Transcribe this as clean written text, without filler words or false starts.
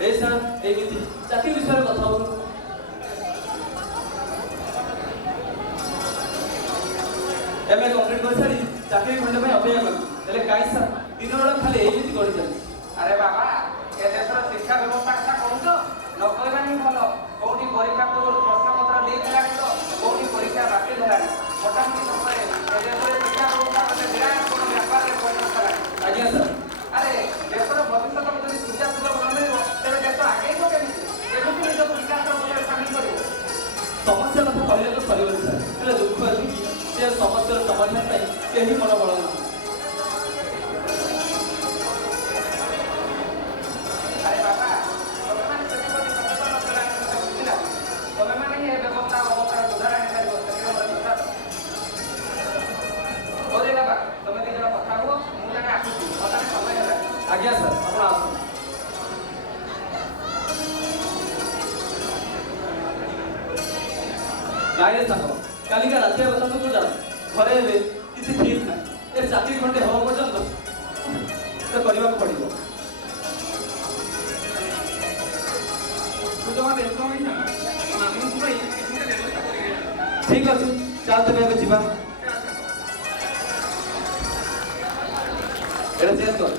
ଏ sir ଏମିତି ଚାକିରି ବିଷୟରେ କଥା ହଉଛୁ। एमए कंप्लीट कर सारी चाकरी खंडे में अपेक्षा करूँ हेले काई सर दिन बेला खाली एमिति गड़ी चली। अरे बाबा ए देशर शिक्षा व्यवस्था कथा कहूँ न कहवा ही भल कौटी परीक्षा पूर्व प्रश्नपत्र लीक है तो कौटी परीक्षा बातिल है मोटामोटी समय ए देशर शिक्षा व्यवस्था गोटे विराट बड़ व्यापार में परिणत है। आज्ञा सर। अरे देशर भविष्य को यदि शिक्षा सुलभ न मिले तेरे देश आगे केମିତି एमती निज विकास गोटे सामिल कर समस्या कथा कहले तो सर हेले दुख एति से समस्या समाधान पाई केही मन बळ ना। अरे बाबा तमे माने से कोटी सचेतन कराने बुझिला तमे माने ये व्यवस्था अवस्था सुधार आने पारिबो तके ओरे बाबा तमे दी जण कथा हुओ मु जाने आसुची बताने समय होला। आज्ञा सर आपण आसु। नाये साको कालिका रातिया बता तो जा घरे हेले किसी ठीक ना ए चाकरी खंडे हो पर्यंत तो करबा पड़िबो। तू जमा व्यस्त होई ना मामू भाई किसी व्यवस्था करिए। ठीक अछि चल तबे जीवा एटा चेंज कर।